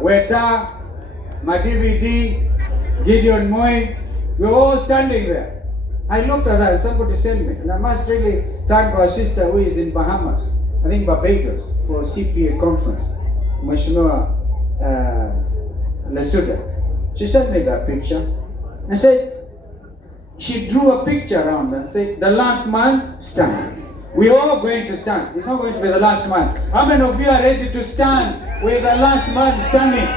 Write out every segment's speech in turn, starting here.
Weta, my DVD, Gideon Moi, we were all standing there. I looked at that and somebody sent me, and I must really thank our sister who is in Bahamas, I think Barbados, for a CPA conference, Mheshimiwa Lesuda. She sent me that picture and said, she drew a picture around and said, the last man standing. We're all going to stand. It's not going to be the last man. How many of you are ready to stand with the last man standing?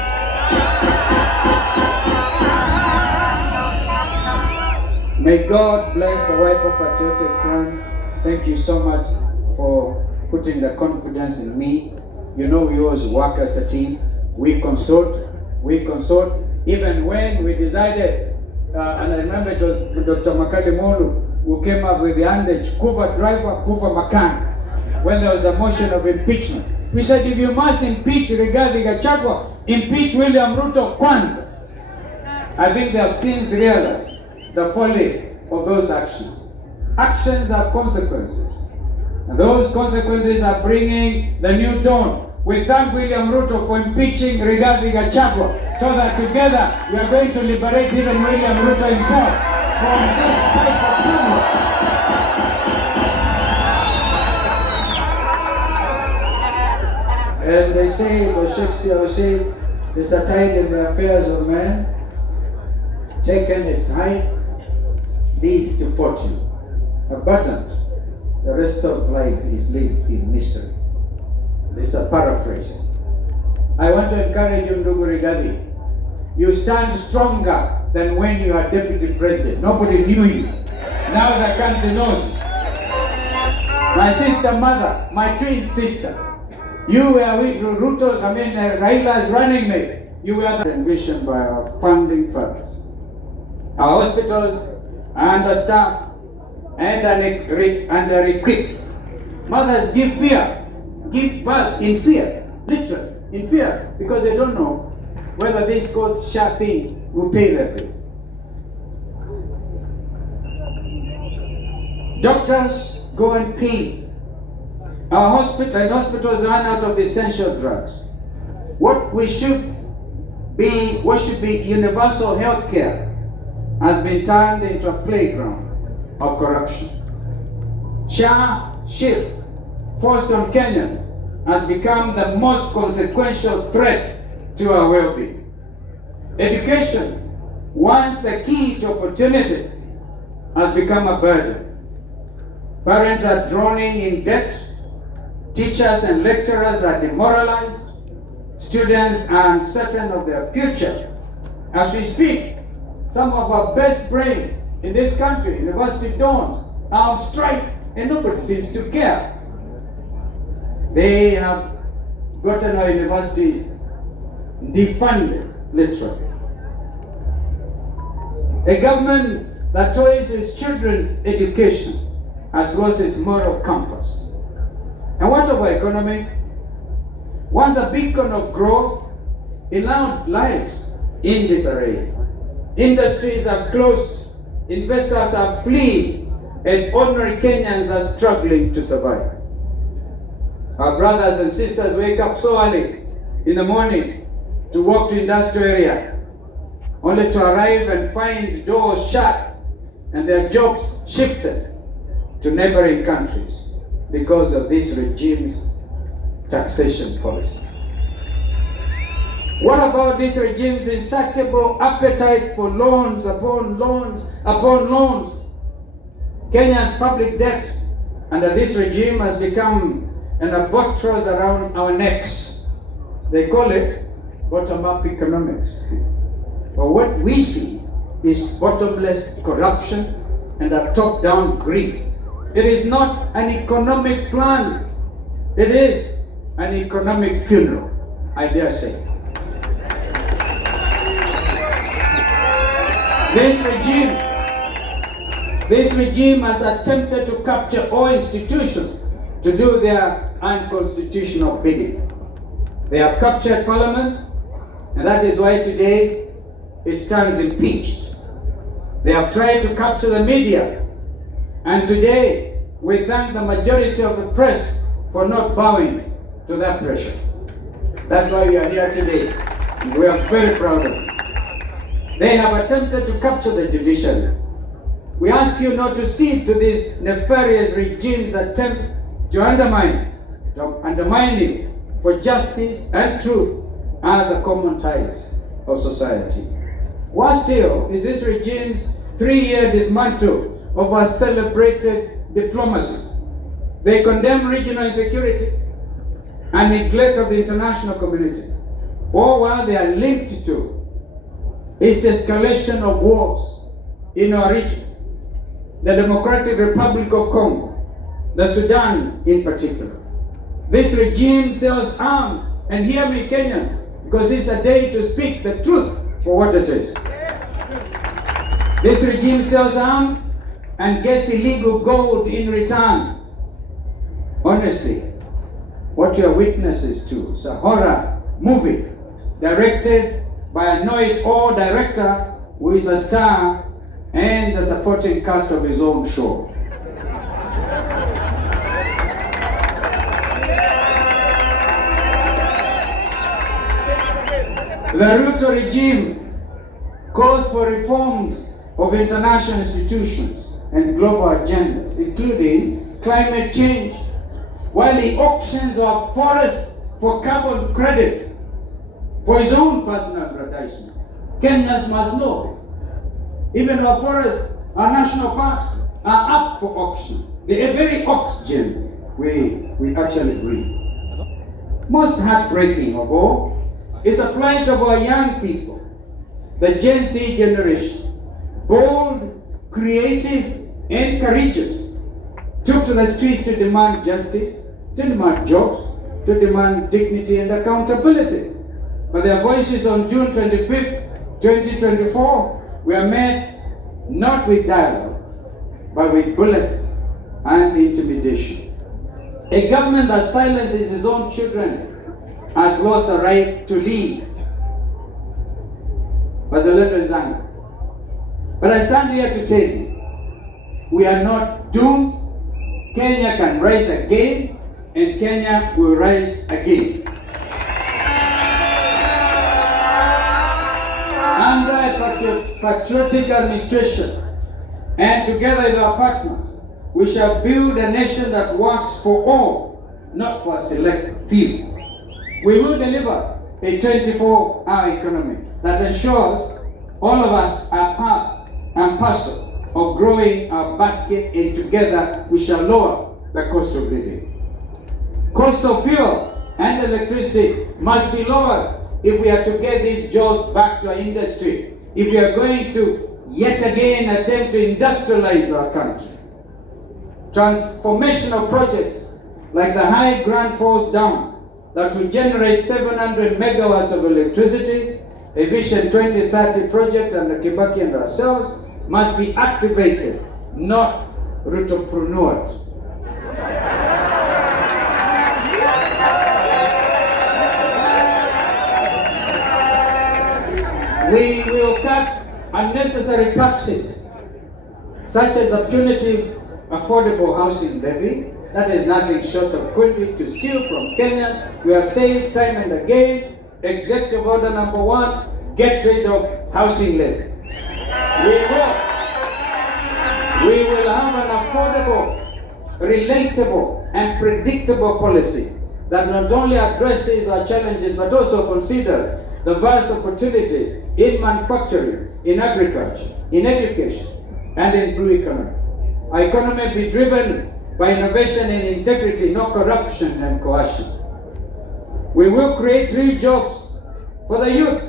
May God bless the Wiper Patriotic Front. Thank you so much for putting the confidence in me. You know we always work as a team. We consult. Even when we decided, and I remember it was Dr. Makali Molu who came up with the adage, Kuva driver, Kuva makanga, when there was a motion of impeachment. We said, if you must impeach Rigathi Gachagua, impeach William Ruto kwanza. I think they have since realized the folly of those actions. Actions have consequences, and those consequences are bringing the new dawn. We thank William Ruto for impeaching Rigathi Gachagua, so that together we are going to liberate even William Ruto himself from this type of criminal. And they say, or Shakespeare will say, there's a tide in the affairs of man, taken its height, leads to fortune. Abundant, the rest of life is lived in misery. This is a paraphrase. I want to encourage you, Ndugu Rigathi. You stand stronger than when you are deputy president. Nobody knew you. Now the country knows you. My sister mother, my twin sister, you were with Ruto, Raila's running mate. You were envisioned by our founding fathers. Our hospitals are understaffed and under-equipped. Mothers give birth in fear, literally in fear, because they don't know whether this court sharpie will pay their bill. Doctors go and pay. Our hospitals run out of essential drugs. What should be universal health care has been turned into a playground of corruption. SHA shift forced on Kenyans has become the most consequential threat to our well-being. Education, once the key to opportunity, has become a burden. Parents are drowning in debt. Teachers and lecturers are demoralized. Students are uncertain of their future. As we speak, some of our best brains in this country, university dorms, are on strike, and nobody seems to care. They have gotten our universities defunded, literally. A government that toys with children's education has lost its moral compass. And what of our economy? Once a beacon of growth, it now lies in disarray. Industries have closed, investors are fleeing, and ordinary Kenyans are struggling to survive. Our brothers and sisters wake up so early in the morning to walk to industrial area, only to arrive and find doors shut and their jobs shifted to neighboring countries because of this regime's taxation policy. What about this regime's insatiable appetite for loans upon loans upon loans? Kenya's public debt under this regime has become an albatross around our necks. They call it bottom-up economics. But what we see is bottomless corruption and a top-down greed. It is not an economic plan. It is an economic funeral, I dare say. This regime has attempted to capture all institutions to do their unconstitutional bidding. They have captured Parliament, and that is why today it stands impeached. They have tried to capture the media, and today we thank the majority of the press for not bowing to that pressure. That's why we are here today. We are very proud of it. They have attempted to capture the judiciary. We ask you not to cede to these nefarious regimes' attempt to undermine you, for justice and truth are the common ties of society. Worse still is this regime's 3-year dismantle of our celebrated diplomacy. They condemn regional insecurity and neglect of the international community, all while they are linked to is the escalation of wars in our region, the Democratic Republic of Congo, the Sudan in particular. This regime sells arms, and hear me, Kenyans, because it's a day to speak the truth for what it is. This regime sells arms and gets illegal gold in return. Honestly, what you are witnesses to is a horror movie directed by a know-it-all director who is a star and the supporting cast of his own show. The Ruto regime calls for reforms of international institutions and global agendas, including climate change, while he auctions our forests for carbon credits for his own personal aggrandizement. Kenyans must know this. Even our forests, our national parks, are up for auction. The very oxygen we actually breathe. Most heartbreaking of all is the plight of our young people, the Gen Z generation, bold, creative, and courageous, took to the streets to demand justice, to demand jobs, to demand dignity and accountability. But their voices on June 25th, 2024 were met not with dialogue, but with bullets and intimidation. A government that silences its own children has lost the right to lead. But I stand here to tell you, we are not doomed. Kenya can rise again, and Kenya will rise again. Under a patriotic administration, and together with our partners, we shall build a nation that works for all, not for a select few. We will deliver a 24-hour economy that ensures all of us are part and parcel of growing our basket, and together we shall lower the cost of living. Cost of fuel and electricity must be lowered if we are to get these jobs back to our industry, if we are going to yet again attempt to industrialize our country. Transformational projects like the High Grand Falls Dam that will generate 700 megawatts of electricity, a Vision 2030 project under Kibaki and ourselves, must be activated, not Rutopreneured. We will cut unnecessary taxes, such as the punitive affordable housing levy. That is nothing short of quidney to steal from Kenyans. We have said time and again, Executive Order number 1, get rid of housing levy. We will have an affordable, relatable, and predictable policy that not only addresses our challenges, but also considers the vast opportunities in manufacturing, in agriculture, in education, and in blue economy. Our economy be driven by innovation and integrity, not corruption and coercion. We will create 3 jobs for the youth.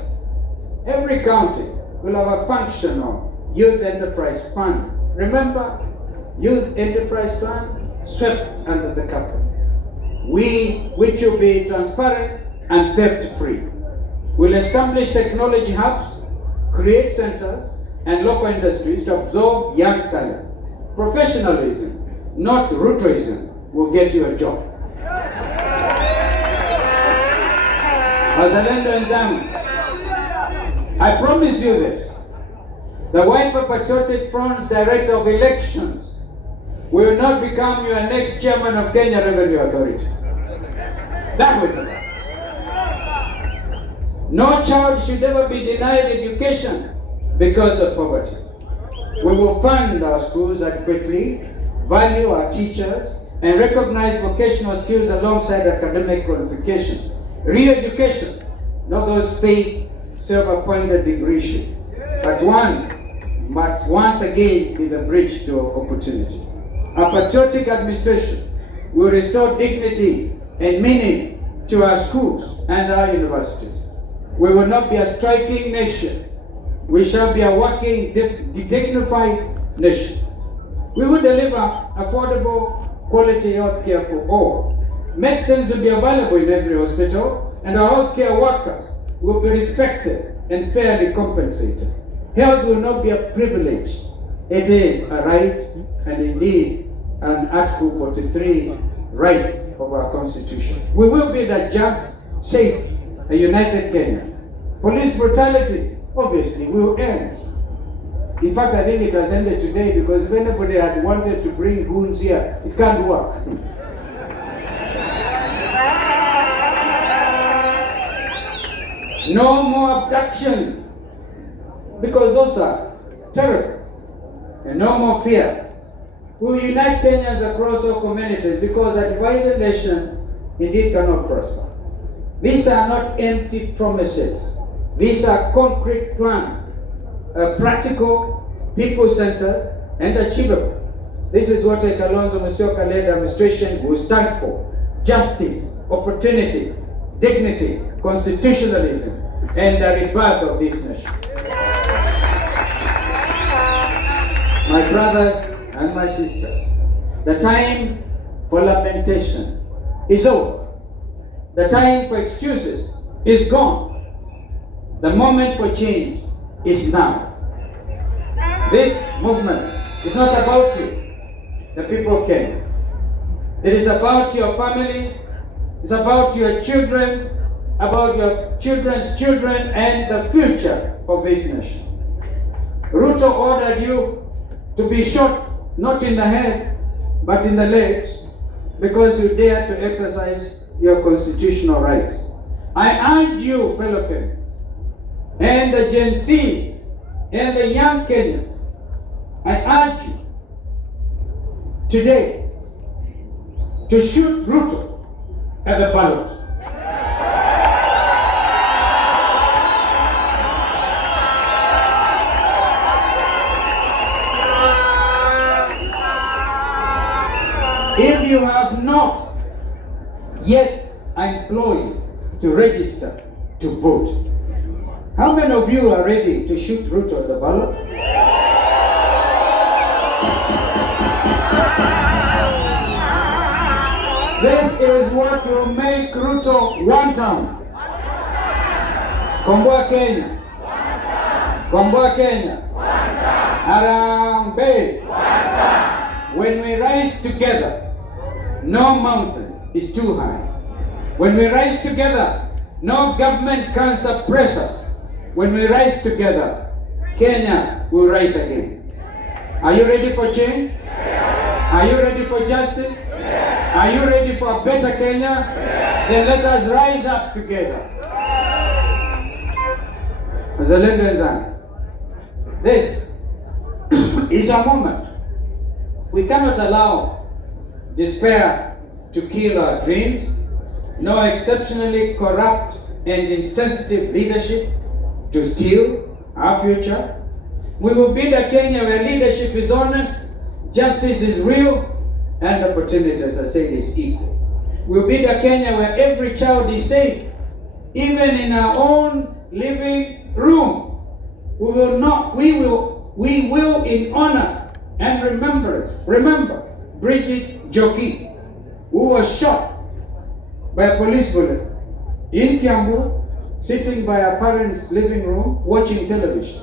Every county will have a functional youth enterprise fund. Remember, youth enterprise fund swept under the carpet. Which will be transparent and theft-free. We'll establish technology hubs, create centers, and local industries to absorb young talent. Professionalism, not Rutoism, will get you a job. Wazalendo wenzangu, I promise you this. The Wiper Patriotic Front's Director of Elections will not become your next chairman of Kenya Revenue Authority. That will be. No child should ever be denied education because of poverty. We will fund our schools adequately, value our teachers, and recognize vocational skills alongside academic qualifications. Re-education, not those fake self-appointed degree shit, but must once again be the bridge to opportunity. A patriotic administration will restore dignity and meaning to our schools and our universities. We will not be a striking nation. We shall be a working, dignified nation. We will deliver affordable, quality health care for all. Medicines will be available in every hospital, and our healthcare workers will be respected and fairly compensated. Health will not be a privilege. It is a right, and indeed an Article 43 right of our Constitution. We will build a just, safe, a united Kenya. Police brutality, obviously, will end. In fact, I think it has ended today, because if anybody had wanted to bring goons here, it can't work. No more abductions, because those are terrible. And no more fear. We will unite Kenyans across all communities, because a divided nation indeed cannot prosper. These are not empty promises. These are concrete plans, practical, people-centered, and achievable. This is what a Kalonzo Musyoka-led administration will stand for: justice, opportunity, dignity, constitutionalism, and the rebirth of this nation. My brothers and my sisters, the time for lamentation is over. The time for excuses is gone. The moment for change is now. This movement is not about you, the people of Kenya. It is about your families, it's about your children, about your children's children, and the future of this nation. Ruto ordered you to be shot, not in the head, but in the legs, because you dare to exercise your constitutional rights. I urge you, fellow Kenyans, and the Gen Zs, and the young Kenyans, I urge you today to shoot Ruto at the ballot. If you have not yet, I implore you to register to vote. How many of you are ready to shoot Ruto at the ballot? This is what will make Ruto one town. Komboa Kenya. Komboa Kenya. Harambee. When we rise together, no mountain is too high. When we rise together, no government can suppress us. When we rise together, Kenya will rise again. Are you ready for change? Are you ready for justice? Are you ready for a better Kenya? Then let us rise up together. Wazalendo wenzangu, this is our moment. We cannot allow despair to kill our dreams, nor exceptionally corrupt and insensitive leadership to steal our future. We will build a Kenya where leadership is honest, justice is real, and opportunity, as I said, is equal. We'll build a Kenya where every child is safe, even in our own living room. We will in honor and remembrance, remember Bridget Jogi, who was shot by a police bullet in Kiambu, sitting by her parents' living room watching television.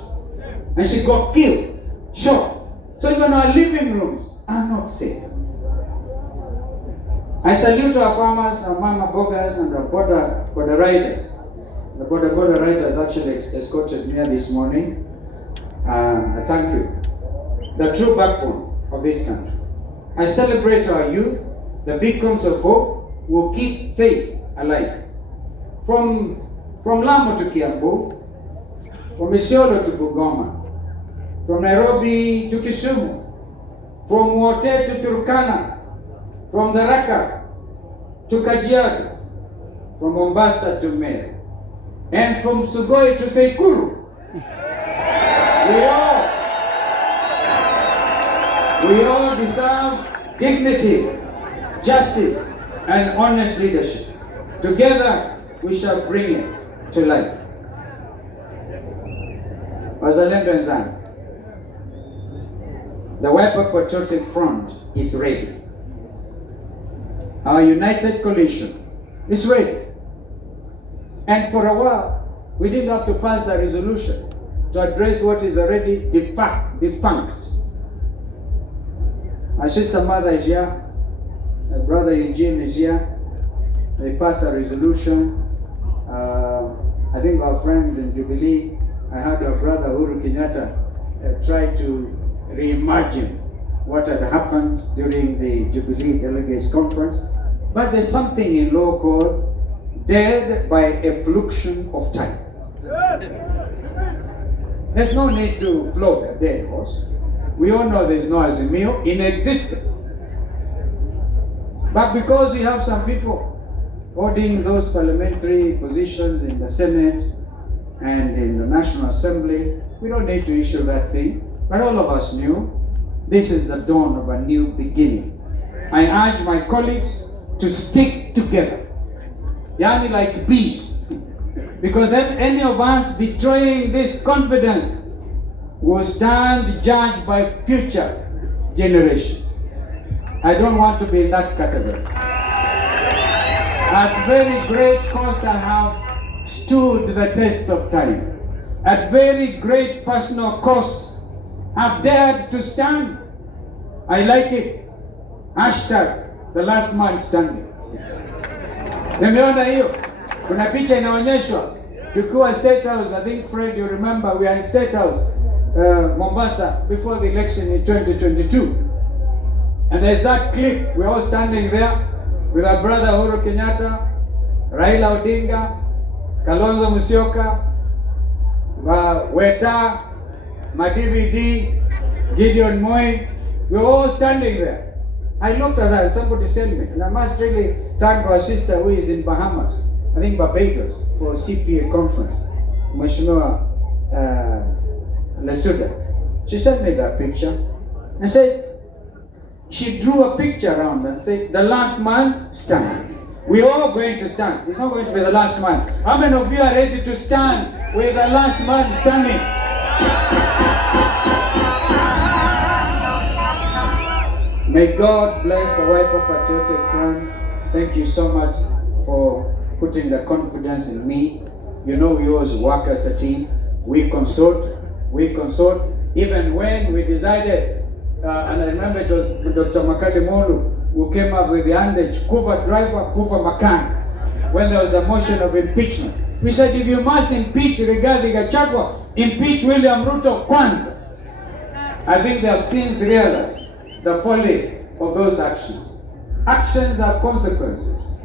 And she got killed, shot. So even our living rooms are not safe. I salute our farmers, our mama bogas, and our border riders. The border riders actually escorted me this morning. I thank you. The true backbone of this country. I celebrate our youth, the beacons of hope who keep faith alive. From from Lamu to Kiambu, from Isiolo to Bungoma, from Nairobi to Kisumu, from Wote to Turkana, from Tharaka to Kajiado, from Mombasa to Meru, and from Sugoi to Sekuru. We all deserve dignity, justice, and honest leadership. Together, we shall bring it to life. Wazalendo wenzangu, the Wiper Patriotic Front is ready. Our united coalition is ready. And for a while, we didn't have to pass the resolution to address what is already defunct. My sister mother is here, my brother Eugene is here. They passed a resolution. I think our friends in Jubilee, I heard our brother Uhuru Kenyatta try to reimagine what had happened during the Jubilee Delegates Conference. But there's something in law called dead by effluxion of time. There's no need to flog a dead horse. We all know there's no Azimio in existence. But because you have some people holding those parliamentary positions in the Senate and in the National Assembly, we don't need to issue that thing. But all of us knew this is the dawn of a new beginning. I urge my colleagues to stick together, yani like bees, because if any of us betraying this confidence will stand judged by future generations. I don't want to be in that category. At very great cost, I have stood the test of time. At very great personal cost, I've dared to stand. I like it. Hashtag the last man standing. Nimeona hiyo. Kuna picha inaonyeshwa tukiwa State House. I think Fred, you remember we are in State House, Mombasa, before the election in 2022. And there's that clip. We're all standing there with our brother Uhuru Kenyatta, Raila Odinga, Kalonzo Musyoka, Weta, my DVD, Gideon Moi. We're all standing there. I looked at that and somebody sent me. And I must really thank our sister who is in Bahamas, I think Barbados, for a CPA conference, Mheshimiwa Lesuda. She sent me that picture and said, she drew a picture around and said, the last man standing. We're all going to stand. It's not going to be the last man. How many of you are ready to stand with the last man standing? May God bless the Wiper Patriotic Front. Thank you so much for putting the confidence in me. You know we always work as a team. We consult. Even when we decided, and I remember it was Dr. Makali Molu who came up with the adage, Kuva driver, Kuva makanga, when there was a motion of impeachment. We said, if you must impeach Rigathi Gachagua, impeach William Ruto kwanza. I think they have since realized the folly of those actions. Actions have consequences.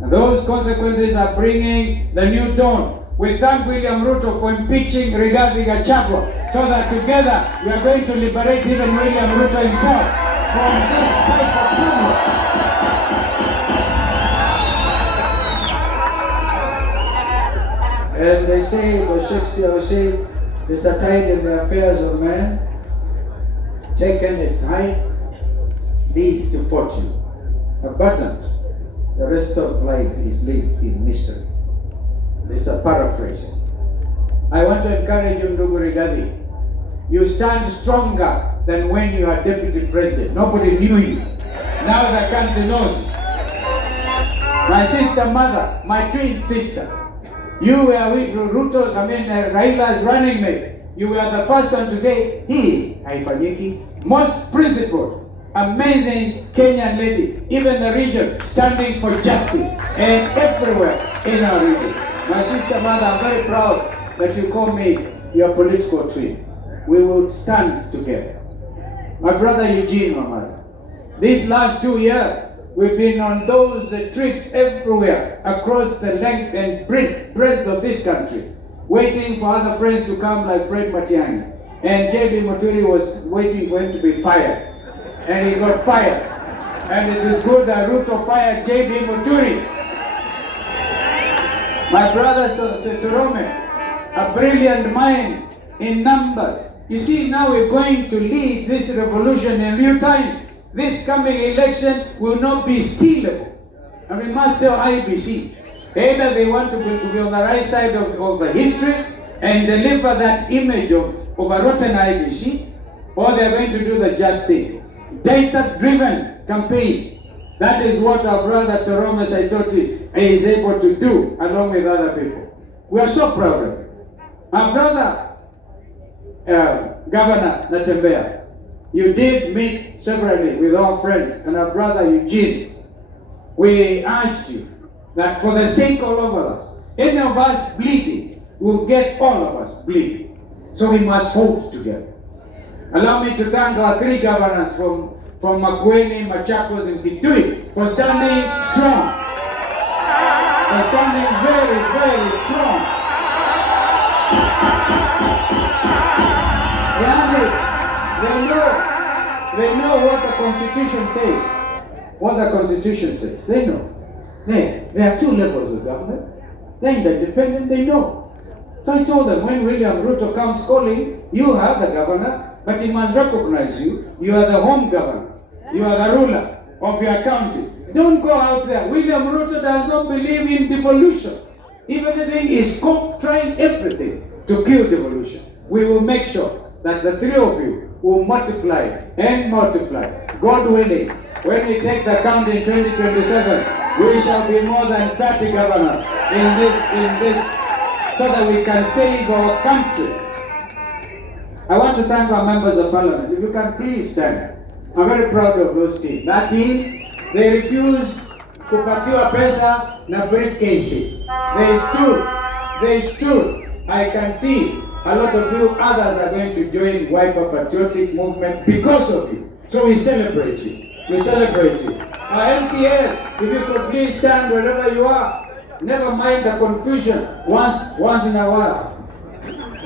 And those consequences are bringing the new dawn. We thank William Ruto for impeaching Rigathi Gachagua, so that together we are going to liberate even William Ruto himself from this type of trouble. And they say, or Shakespeare will say, there's a tide in the affairs of man, taken its height, leads to fortune. Abundant, the rest of life is lived in misery. This is a paraphrasing. I want to encourage you, Ndugu Rigathi. You stand stronger than when you are deputy president. Nobody knew you. Now the country knows you. My sister mother, my twin sister, you were with Ruto, Raila is running mate. You were the first one to say, he, haifanyiki, most principled, amazing Kenyan lady, even the region, standing for justice, and everywhere in our region. My sister mother, I'm very proud that you call me your political twin. We will stand together. My brother Eugene, my mother. These last 2 years, We've been on those trips everywhere across the length and breadth of this country, waiting for other friends to come like Fred Matiang'i. And J.B. Muturi was waiting for him to be fired. And he got fired. And it is good that Ruto fired J.B. Muturi. My brother Seturome, a brilliant mind in numbers. You see, now we're going to lead this revolution in real time. This coming election will not be stealable. And we must tell IBC, either they want to be on the right side of the history and deliver that image of a rotten IBC, or they're going to do the just thing. Data-driven campaign. That is what our brother Torome Saitoti is able to do along with other people. We are so proud of it. My brother, Governor Natembeya, you did meet separately with our friends and our brother Eugene. We urged you that for the sake of all of us, any of us bleeding will get all of us bleeding. So we must hold together. Allow me to thank our three governors from Makueni, Machakos, and Kitui for standing strong. For standing very, very strong. They know what the Constitution says. What the Constitution says. They know. There are two levels of government. They're independent, they know. So I told them, when William Ruto comes calling, you have the governor, but he must recognize you. You are the home governor. You are the ruler of your county. Don't go out there. William Ruto does not believe in devolution. If anything, is trying everything to kill devolution. We will make sure that the three of you will multiply and multiply. God willing, when we take the county in 2027, we shall be more than 30 governors in this, so that we can save our country. I want to thank our members of parliament. If you can please stand. I'm very proud of those team. That team, they refused kupatiwa pesa na briefcases. They stood. I can see a lot of you others are going to join Wiper Patriotic Movement because of you. So we celebrate you. We celebrate you. Our MCAs, if you could please stand wherever you are. Never mind the confusion once in a while.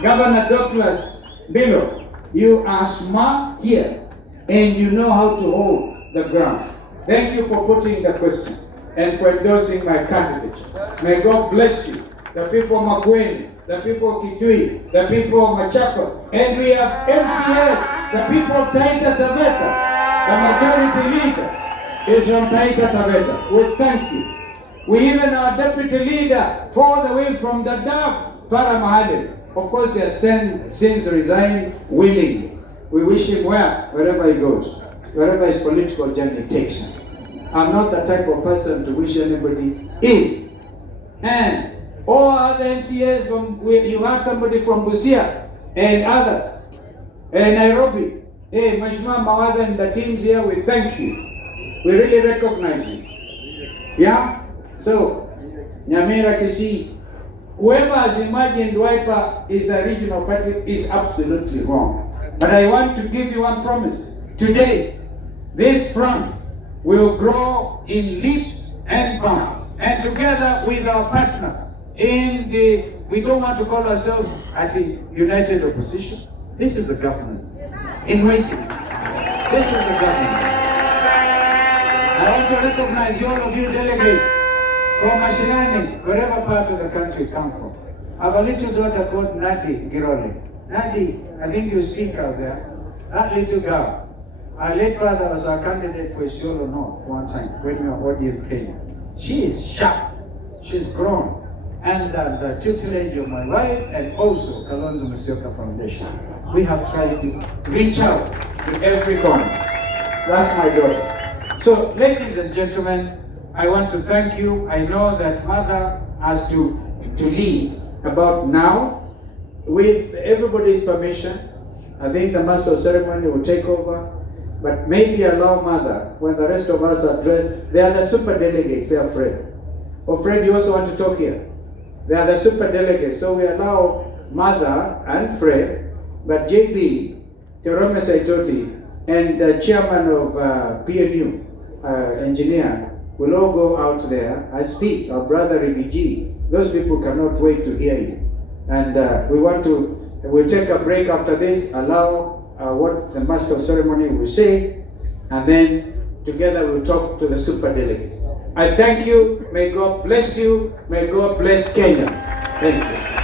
Governor Douglas Bilo, you are smart here and you know how to hold the ground. Thank you for putting the question and for endorsing my candidate. May God bless you. The people of Makueni, the people of Kitui, the people of Machako, and we have MCA, the people of Taita Taveta. The majority leader is from Taita Taveta. We thank you. We even our deputy leader, all the way from Dadaab, Farah Mahalim. Of course, he has since resigned willingly. We wish him well wherever he goes, wherever his political journey takes him. I'm not the type of person to wish anybody ill. And all other MCAs, you had somebody from Busia and others, and Nairobi. Hey, Mheshimiwa Mawada and the teams here, we thank you. We really recognize you. Yeah? So, Nyamira Kisii, whoever has imagined Wiper is a regional party is absolutely wrong. But I want to give you one promise. Today, this front will grow in leaps and bounds. And together with our partners we don't want to call ourselves at a united opposition. This is a government in waiting. This is a government. I want to recognize all of you delegates from Mashinani, wherever part of the country you come from. I have a little daughter called Nadi Girole. Nadi, I think you speak out there. That little girl, our late father was our candidate for Isiolo North one time when we were in Kenya. She is sharp. She's grown. And the tutelage of my wife and also Kalonzo Musyoka Foundation, we have tried to reach out to every corner. That's my daughter. So, ladies and gentlemen, I want to thank you. I know that Mother has to leave about now. With everybody's permission, I think the Master of Ceremony will take over. But maybe allow Mother, when the rest of us are dressed, they are the super delegates, they are Fred. Oh, Fred, you also want to talk here? They are the super delegates. So we allow Mother and Fred, but JB, Torome Saitoti, and the chairman of PNU, engineer, will all go out there and speak. Our brother Rigiji, those people cannot wait to hear you. And we'll take a break after this, allow what the Master of Ceremony will say, and then together we'll talk to the super delegates. I thank you. May God bless you. May God bless Kenya. Thank you.